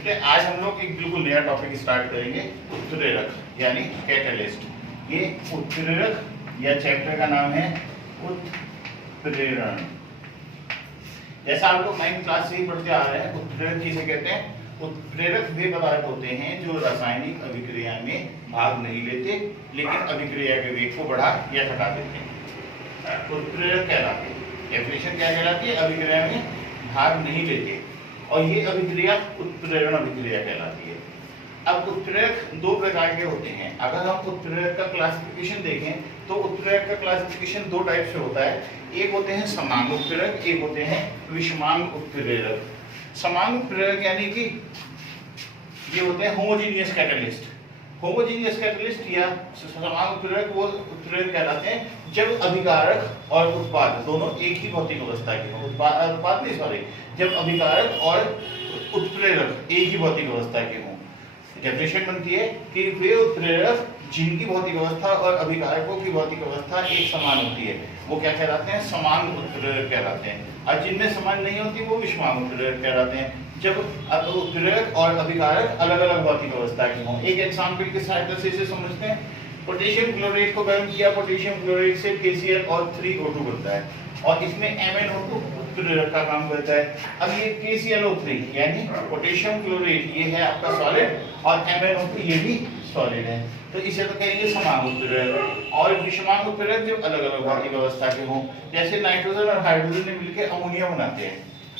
ठीक है, आज हम लोग एक बिल्कुल नया टॉपिक स्टार्ट करेंगे, उत्प्रेरक यानी कैटलिस्ट। ये उत्प्रेरक या चैप्टर का नाम है उत्प्रेरण। जैसा आप लोग 9th क्लास से ही पढ़ते आ रहे हैं, उत्प्रेरक किसे कहते हैं? उत्प्रेरक वे पदार्थ होते हैं जो रासायनिक अभिक्रिया में भाग नहीं लेते लेकिन अभिक्रिया के वेग को बढ़ा या घटा देते हैं। उत्प्रेरक कहलाते हैं। डेफिनेशन क्या कहलाती है? अभिक्रिया में भाग नहीं लेते और ये अभिक्रिया उत्प्रेरण अभिक्रिया कहलाती है। अब उत्प्रेरक दो प्रकार के होते हैं। अगर हम उत्प्रेरक का क्लासिफिकेशन देखें तो उत्प्रेरक का क्लासिफिकेशन दो टाइप से होता है। एक होते हैं समांग उत्प्रेरक, एक होते हैं विषमांग उत्प्रेरक। समांग उत्प्रेरक यानी कि ये होते हैं होमोजेनियस कैटलिस्ट। होमोजेनियस कैटलिस्ट या समांग उत्प्रेरक वो उत्प्रेरक कहलाते हैं जब अभिकारक और उत्पाद दोनों एक ही भौतिक अवस्था के हों। उत्पाद नहीं, सॉरी, जब अभिकारक और उत्प्रेरक एक ही भौतिक अवस्था के हों। डेफिनेशन बनती है कि वे उत्प्रेरक जिनकी भौतिक अवस्था और अभिकारकों की भौतिक अवस्था एक समान होती है वो क्या कहलाते हैं? समान उत्प्रेरक कहलाते हैं। और जिनमें समान नहीं होती वो विषमांग उत्प्रेरक कहलाते हैं जब उत्प्रेरक और अभिकारक अलग अलग भौतिक अवस्था के हों। एक एग्जाम्पल की सहायता से इसे समझते हैं। पोटेशियम क्लोराइड को गर्म किया, पोटेशियम क्लोराइड से KCl और 3O2 बनता है और इसमें MnO2 उत्प्रेरक का काम करता है। अब ये KClO3 यानी पोटेशियम क्लोराइड ये है आपका सॉलिड और MnO2 ये भी सॉलिड है, तो इसे तो कहेंगे समांग उत्प्रेरक। और विषमांग उत्प्रेरक जब अलग अलग भौतिक अवस्था के हों, जैसे नाइट्रोजन और हाइड्रोजन ने मिलकर अमोनिया बनाते हैं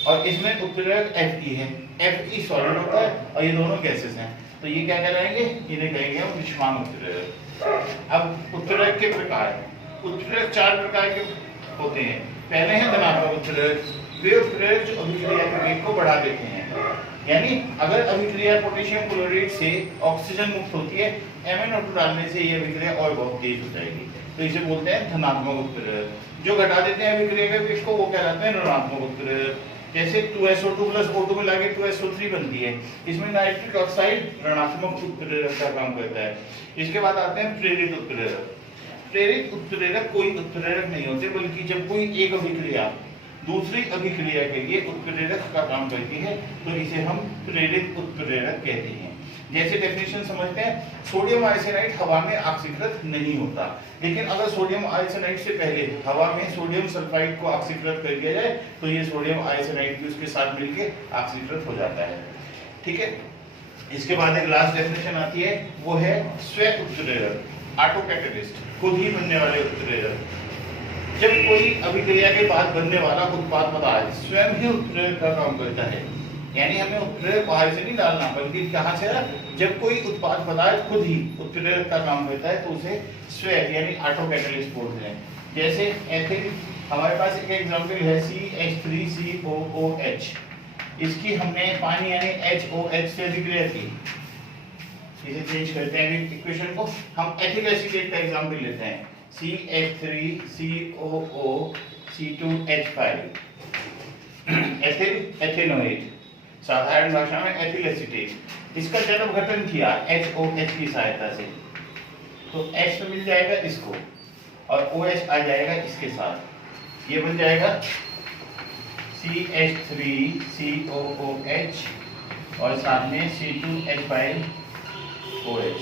और इसमें उत्प्रेरक Fe है। Fe सॉलिड होता है और ये दोनों गैसेस हैं, तो ये क्या कहलाएंगे? इन्हें कहेंगे हम विषमांग उत्प्रेरक। अब उत्प्रेरक के प्रकार, उत्प्रेरक 4 प्रकार के होते हैं। पहले है धनात्मक उत्प्रेरक। वे उत्प्रेरक जो अभिक्रिया के वेग को बढ़ा देते हैं, यानी अगर अभिक्रिया पोटेशियम क्लोराइड से ऑक्सीजन मुक्त होती है, MnO2 डालने से ये अभिक्रिया और बहुत तेज हो जाएगी, तो इसे बोलते हैं धनात्मक उत्प्रेरक। जो घटा देते हैं अभिक्रिया के वेग को वो कहलाते हैं ऋणात्मक उत्प्रेरक। जैसे 2SO2 प्लस O2 मिला के 2SO3 बनती है, इसमें नाइट्रिक ऑक्साइड ऋणात्मक उत्प्रेरक का काम करता है। इसके बाद आते हैं प्रेरित उत्प्रेरक। प्रेरित उत्प्रेरक कोई उत्प्रेरक नहीं होते, बल्कि जब कोई एक अभिक्रिया दूसरी अभिक्रिया के लिए उत्प्रेरक का काम करती है तो इसे हम प्रेरित उत्प्रेरक कहते हैं। जैसे डेफिनेशन समझते हैं, सोडियम आइसोनाइड हवा में ऑक्सीकृत नहीं होता, लेकिन अगर सोडियम आइसोनाइड से पहले हवा में सोडियम सल्फाइड को ऑक्सीकृत कर दिया जाए तो ये सोडियम आइसोनाइड भी उसके साथ मिलकर ऑक्सीकृत हो जाता है। ठीक है, इसके बाद एक लास्ट डेफिनेशन आती है, वो है स्व उत्प्रेरक, ऑटो कैटलिस्ट, खुद ही बनने वाले उत्प्रेरक। जब कोई अभिक्रिया के बाद बनने वाला उत्पाद पदार्थ स्वयं ही उत्प्रेरक का काम करता है, यानी हमें उत्प्रेरक बाहर से नहीं डालना बल्कि कहां से? जब कोई उत्पाद पदार्थ खुद ही उत्प्रेरक का काम करता है तो उसे स्व यानी ऑटो कैटलिस्ट बोलते हैं। जैसे एथिल, हमारे पास एक एग्जांपल है CH3COOH। इसकी हमने पानी यानी HOH से अभिक्रिया की, इसे चेंज करते हैं इक्वेशन को, हम एथिक एसीटेट का एग्जांपल लेते हैं CH3COO C2H5 एथिल एथेनोएट, साधारण भाषा में एथिल एसीटेट। इसका जब गठन किया HOH की सहायता से तो H तो मिल जाएगा इसको और OH आ जाएगा इसके साथ, ये बन जाएगा CH3COOH और साथ में C2H5OH।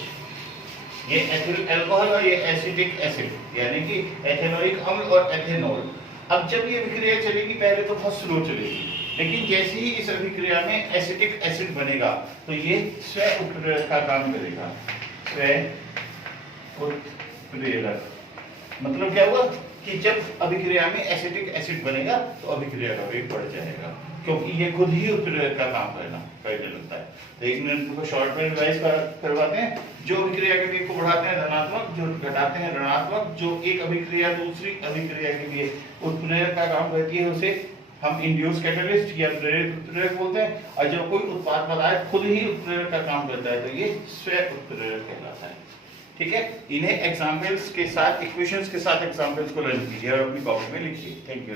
ये एथिल अल्कोहल और ये एसिटिक एसिड यानी कि एथेनोइक अम्ल और एथेनॉल। अब जब ये अभिक्रिया चलेगी पहले तो बहुत स्लो चलेगी, लेकिन जैसे ही इस अभिक्रिया में एसिटिक एसिड बनेगा तो ये स्व उत्प्रेरक का काम करेगा। स्व उत्प्रेरक मतलब क्या हुआ कि जब अभिक्रिया में एसिटिक एसिड बनेगा तो अभिक्रिया का वेग बढ़ जाएगा, क्योंकि ये खुद ही उत्प्रेरक का काम करने लगता है। तो 1 मिनट को शॉर्ट में रिवाइज करवाते हैं। जो अभिक्रिया के वेग को बढ़ाते हैं धनात्मक, जो घटाते हैं ऋणात्मक। जो एक अभिक्रिया दूसरी अभिक्रिया के लिए उत्प्रेरक का काम करती है उसे हम इंड्यूस कैटलिस्ट या प्रेरित उत्प्रेरक बोलते हैं, और जब कोई उत्पाद पदार्थ खुद ही उत्प्रेरक का काम करता है तो ये स्व उत्प्रेरक कहलाता है। ठीक है, इन्हें एग्जाम्पल्स के साथ, इक्वेशंस के साथ एग्जाम्पल्स को लर्न कीजिए और अपनी कॉपी में लिखिए। Thank you.